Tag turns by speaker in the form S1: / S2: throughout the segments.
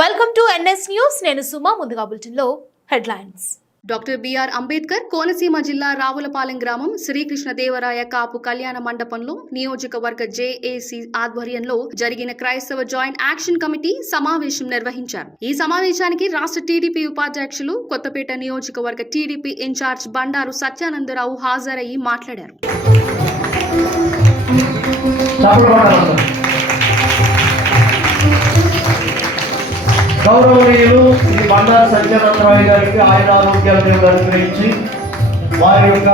S1: Welcome to NS news నేను సుమా ముందుగా బులెటిన్లో headlines.
S2: Doctor BR Ambedkar Konaseema జిల్లా రావులపాలెం గ్రామం శ్రీకృష్ణదేవరాయ కాపు కళ్యాణ మండపంలో నియోజకవర్గ జేఏసీ ఆధ్వర్యంలో జరిగిన క్రైస్తవ జాయింట్ యాక్షన్ కమిటీ సమావేశం నిర్వహించారు. ఈ సమావేశానికి రాష్ట్ర టీడీపీ ఉపాధ్యక్షులు కొత్తపేట నియోజకవర్గ టీడీపీ ఇన్ఛార్జ్ బండారు సత్యానందరావు హాజరయ్యి మాట్లాడారు.
S3: గౌరవనీయులు శ్రీ బండారు సత్యానందరావు గారికి ఆయన ఆరోగ్యాలు దేవుడు అనుగ్రహించి వారి యొక్క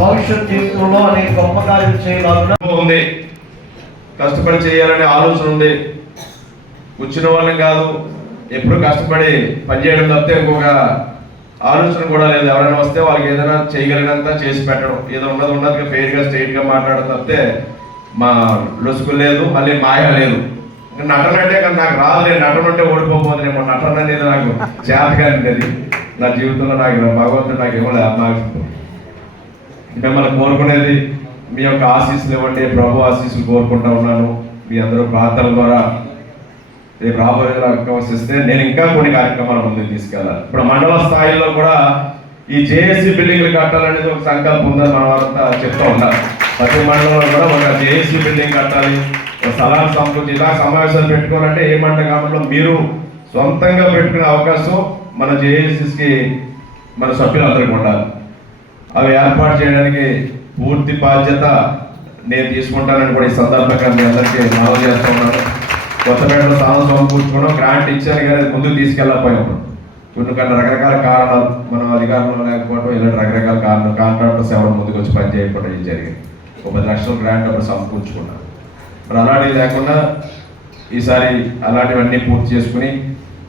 S3: భవిష్యత్ జీవితంలో అనేక గొప్ప కార్యం చేయగలరు.
S4: ఉంది. కష్టపడి చేయాలనే ఆలోచన ఉంది. వచ్చిన వాళ్ళని కాదు ఎప్పుడు కష్టపడి పనిచేయడం తప్పితే ఇంకొక ఆలోచన కూడా లేదు. ఎవరైనా వస్తే వాళ్ళకి ఏదైనా చేయగలిగినంత చేసి పెట్టడం. ఏదో ఉన్నది ఉన్నదిగా ఫెయిర్గా స్ట్రైట్గా మాట్లాడడం తప్పితే మా లొసుకు లేదు మళ్ళీ మాయ లేదు. నటన అంటే కానీ నాకు రాదు నేను నటన అంటే ఓడిపోబోదు నేను నటన అనేది నాకు చేతగానిది అది నా జీవితంలో నాకు భగవంతుడు నాకు ఇవ్వలే నాకు మిమ్మల్ని కోరుకునేది మీ యొక్క ఆశీస్సులు ఇవ్వండి ప్రభు ఆశీస్సులు కోరుకుంటా ఉన్నాను. మీ అందరూ ప్రార్థనల ద్వారా రేపు రాబోయే అవకాశిస్తే నేను ఇంకా కొన్ని కార్యక్రమాలు ముందుకు తీసుకెళ్ళాలి. ఇప్పుడు మండల స్థాయిలో కూడా ఈ జేఏసీ బిల్డింగ్లు కట్టాలనేది ఒక సంకల్పం ఉందని మనం అంతా చెప్తూ ఉన్నారు ప్రతి మండలంలో కూడా ఒక జేఏసీ బిల్డింగ్ కట్టాలి. స్థలాలు స్థలాన్ని ఇలా సమావేశాలు పెట్టుకోవాలంటే ఏ మండల గ్రామంలో మీరు సొంతంగా పెట్టుకునే అవకాశం మన జేఏసీస్కి మన సభ్యులందరికీ ఉండాలి. అవి ఏర్పాటు చేయడానికి పూర్తి బాధ్యత నేను తీసుకుంటానని కూడా ఈ సందర్భంగా మీ అందరికీ మనవి చేస్తూ ఉన్నాను. కొత్తపేటలో స్థానం సమకూర్చుకోవడం గ్రాంట్ ఇచ్చారు కానీ ముందుకు తీసుకెళ్ళకపోయాం కొన్ని కొన్ని రకరకాల కారణాలు మనం అధికారంలో లేకపోవడం ఇలాంటి రకరకాల కారణాలు కాంట్రాక్టర్స్ ఎవరు ముందుకు వచ్చి పని చేయకపోవడం ఇది జరిగింది. ఒక పది లక్షల గ్రాంట్ అప్పుడు సమకూర్చుకున్నాం మరి అలాంటివి లేకుండా ఈసారి అలాంటివన్నీ పూర్తి చేసుకుని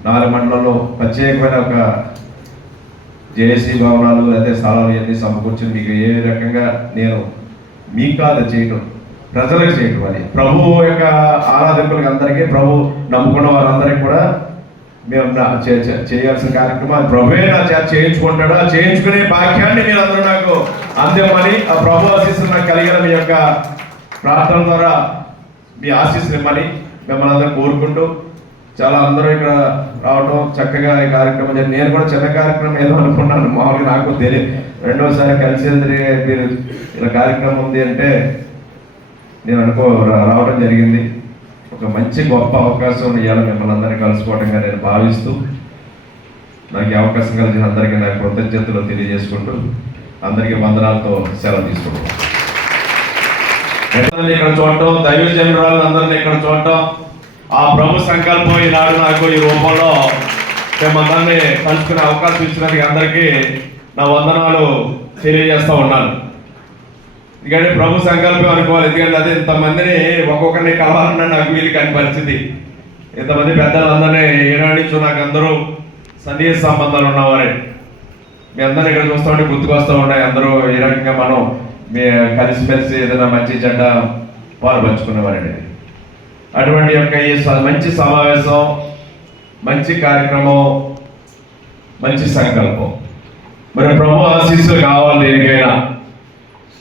S4: నాలుగు మండలంలో ప్రత్యేకమైన ఒక జేఏసీ భవనాలు లేదా స్థలాలు ఇవన్నీ సమకూర్చుని మీకు ఏ రకంగా నేను మీకు కాదు చేయటం ప్రజలకు చేయటం అని. ప్రభు యొక్క ఆరాధకులకి అందరికీ ప్రభు నమ్ముకున్న వారందరికీ కూడా మేము చేయాల్సిన కార్యక్రమాలు. ప్రభువే నా చేత చేయించుకుంటాడు. ఆ చేయించుకునే భాగ్యాన్ని మీరు అందరూ నాకు అందేమని ఆ ప్రభు ఆశీస్సులు నాకు కలిగిన మీ యొక్క ప్రార్థన ద్వారా మీ ఆశీస్సులు ఇమ్మని మిమ్మల్ని అందరూ కోరుకుంటూ చాలా అందరూ ఇక్కడ రావడం చక్కగా ఈ కార్యక్రమం జరిగింది. నేను కూడా చిన్న కార్యక్రమం ఏదో అనుకున్నాను. మామూలుగా నాకు తెలియదు. రెండోసారి కలిసి మీరు ఇలా కార్యక్రమం ఉంది అంటే నేను అనుకో రావడం జరిగింది. ఒక మంచి గొప్ప అవకాశం ఇవాళ మిమ్మల్ని అందరినీ కలుసుకోవడంగా నేను భావిస్తూ నాకు ఈ అవకాశం కలిసిన అందరికీ నా కృతజ్ఞతలు తెలియజేసుకుంటూ అందరికీ వందనాలతో సెలవు తీసుకుంటున్నాను. ఇక్కడ చూడటం దైవజనురాలను అందరినీ ఇక్కడ చూడటం ఆ ప్రభు సంకల్పం ఈనాడు నాకు ఈ రూపంలో మిమ్మల్ని కలుసుకునే అవకాశం ఇచ్చినందుకు అందరికీ నా వందనాలు తెలియజేస్తూ ఉన్నాను. ఎందుకంటే ప్రభు సంకల్పం అనుకోవాలి ఎందుకంటే అదే ఇంతమందిని ఒక్కొక్కరిని కలవాలన్నా నాకు వీలు కాని పరిస్థితి. ఇంతమంది పెద్దలందరినీ ఏనాడు నుంచో నాకు అందరూ సన్నిహ సంబంధాలు ఉన్నవారే. మీ అందరిని ఇక్కడ చూస్తూ ఉంటే గుర్తుకొస్తూ ఉన్నాయి అందరూ ఏ రకంగా మనం కలిసిమెలిసి ఏదైనా మంచి జెండా వారు పంచుకునేవారండి అటువంటి యొక్క ఈ మంచి సమావేశం మంచి కార్యక్రమం మంచి సంకల్పం. మరి ప్రభు ఆశీస్సులు కావాలి దేనికైనా.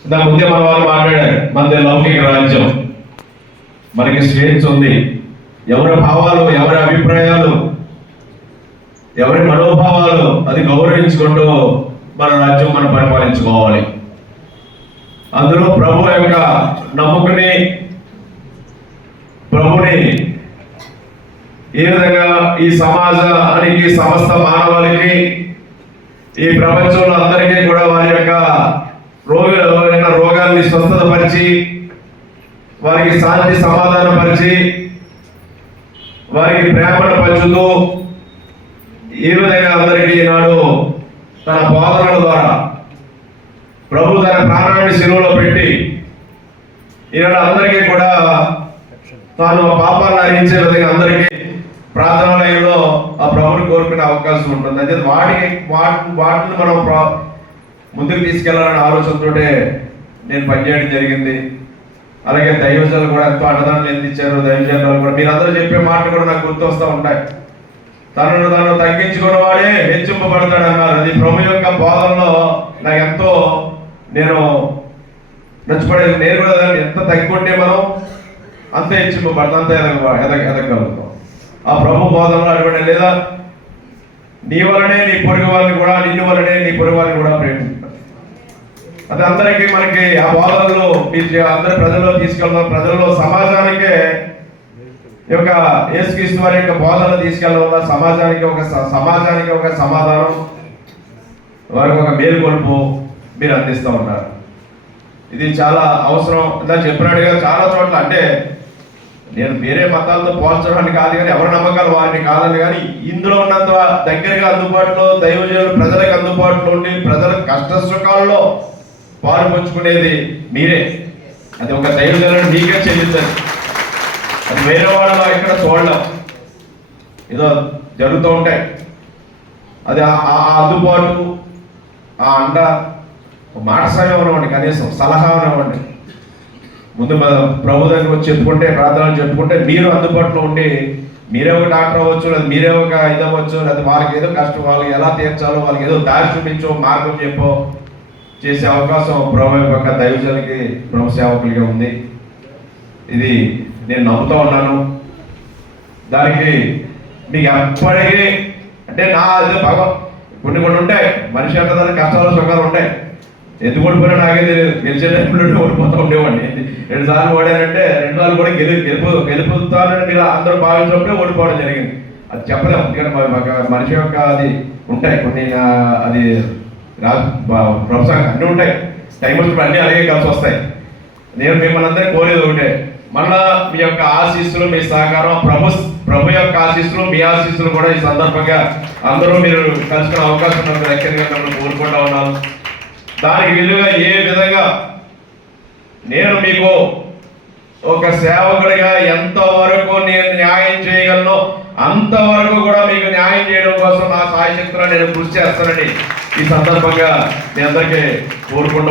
S4: దాని ముందే మన వాళ్ళు మాట్లాడారు మనది లౌకిక రాజ్యం. మనకి స్వేచ్ఛ ఉంది. ఎవరి భావాలు ఎవరి అభిప్రాయాలు ఎవరి మనోభావాలు అది గౌరవించుకుంటూ మన రాజ్యం మనం పరిపాలించుకోవాలి. అందులో ప్రభు యొక్క నమ్ముకుని ప్రభుని ఏ విధంగా ఈ సమాజానికి సమస్త మానవాళికి ఈ ప్రపంచంలో అందరికీ కూడా వారి యొక్క రోగులలో అయిన రోగాల్ని స్వస్థత పరిచి వారికి శాంతి సమాధానం పరిచి వారికి ప్రేమను పంచుతూ ఏ విధంగా అందరికీ ఈనాడు తన బోధనల ద్వారా ప్రభు తన ప్రాణాన్ని శిలువలో పెట్టి ఈనాడు అందరికీ కూడా తాను ఆ పాపాన్ని హరించే విధంగా అందరికీ ప్రార్థనాలయంలో ఆ ప్రభుని కోరుకునే అవకాశం ఉంటుంది. అంటే వాటికి వాటి వాటిని మనం ప్రా- ముందుకు తీసుకెళ్ళాలనే ఆలోచనతోటే నేను పనిచేయడం జరిగింది. అలాగే దైవజనాలు కూడా ఎంతో అన్నదానం ఎంత దైవజనాలు దైవజనులు కూడా మీరందరూ చెప్పే మాటలు కూడా నాకు గుర్తొస్తూ ఉంటాయి. తనను తను తగ్గించుకున్న వాడే హెచ్చింపబడతాడు అన్నారు అది ప్రభు యొక్క బోధనలో నాకు ఎంతో నేను నచ్చిపడే నేను కూడా దాన్ని ఎంత తగ్గుంటే మనం అంత ఇచ్చి అంత ఎదగ ఎదగ ఎదగలుగుతాం ఆ ప్రభు బోధనలో అటువంటి లేదా నీ వలనే నీ పొరుగు వాళ్ళని కూడా నిన్ను వలనే నీ పొరుగు వాళ్ళని కూడా ప్రేమించాలి అది అందరికీ మనకి ఆ బోధనలో మీరు అందరి ప్రజల్లో తీసుకెళ్దాం ప్రజల్లో సమాజానికే ఈ యొక్క యేసుక్రీస్తు వారి యొక్క బోధన తీసుకెళ్ళడం వల్ల సమాజానికి ఒక స- సమాజానికి ఒక సమాధానం వారికి ఒక మేలుకొల్పు మీరు అందిస్తూ ఉన్నారు. ఇది చాలా అవసరం. ఇందా చెప్పినట్టుగా చాలా చోట్ల అంటే నేను వేరే మతాలతో పోల్చడానికి కాదు కానీ ఎవరి నమ్మకాలు వారిని కాదని కానీ ఇందులో ఉన్నంత దగ్గరగా అందుబాటులో దైవజనులు ప్రజలకు అందుబాటులో ఉండి ప్రజల కష్ట సుఖాల్లో పాలు పంచుకునేది మీరే. అది ఒక దైవజనుడు నీకే చెల్లించండి. అది వేరే వాళ్ళలో ఎక్కడ చూడడం ఏదో జరుగుతూ ఉంటాయి. అది ఆ ఆ అందుబాటు ఆ అండ మాట సాయం అవ్వండి కనీసం సలహా అవ్వండి ముందు ప్రభు దగ్గర వచ్చి చెప్పుకుంటే ప్రార్థనలు చెప్పుకుంటే మీరు అందుబాటులో ఉండి మీరే ఒక డాక్టర్ అవ్వచ్చు లేదా మీరే ఒక ఇది అవ్వచ్చు లేదా వాళ్ళకి ఏదో కష్టం వాళ్ళకి ఎలా తీర్చాలో వాళ్ళకి ఏదో దారి చూపించో మార్గం చెప్పో చేసే అవకాశం ప్రభు యొక్క దైవజనకి ప్రభు సేవకులకి ఉంది. ఇది నేను నమ్ముతూ ఉన్నాను. దానికి మీకు ఎప్పటికీ అంటే నా అది బాగా కొన్ని కొన్ని ఉంటాయి మనిషి అంటే దానికి కష్టాలు సుఖాలు ఉంటాయి. ఎందుకు ఓడిపోయినా నాకే తెలియదు. గెలిచే టైంలో ఓడిపోతూ ఉండేవాడిని. రెండు సార్లు ఓడానంటే రెండు సార్లు కూడా గెలి గెలుపు గెలుపుతానని మీరు అందరూ భావించినప్పుడే ఓడిపోవడం జరిగింది. అది చెప్పలేము ఎందుకంటే మా- మాకు మనిషి యొక్క అది ఉంటాయి. కొన్ని అది రా ప్రభుత్వం అన్నీ ఉంటాయి. టైం వచ్చినప్పుడు అన్నీ అలాగే కలిసి వస్తాయి. నేను మిమ్మల్ని అందరూ కోరేది ఒకటే. మళ్ళా మీ యొక్క ఆశీస్సులు మీ సహకారం ప్రభు ప్రభు యొక్క ఆశీస్సులు మీ ఆశీస్సులు కూడా ఈ సందర్భంగా అందరూ మీరు కలుసుకునే అవకాశం దగ్గరగా మిమ్మల్ని కోరుకుంటా ఉన్నాను దానికి విలువగా ఏ విధంగా? నేను మీకు ఒక సేవకుడిగా ఎంతవరకు నేను న్యాయం చేయగలను అంతవరకు కూడా మీకు న్యాయం చేయడం కోసం నా సాయశక్తులను నేను కృషి చేస్తానని ఈ సందర్భంగా మీ అందరికీ కోరుకుంటున్నాను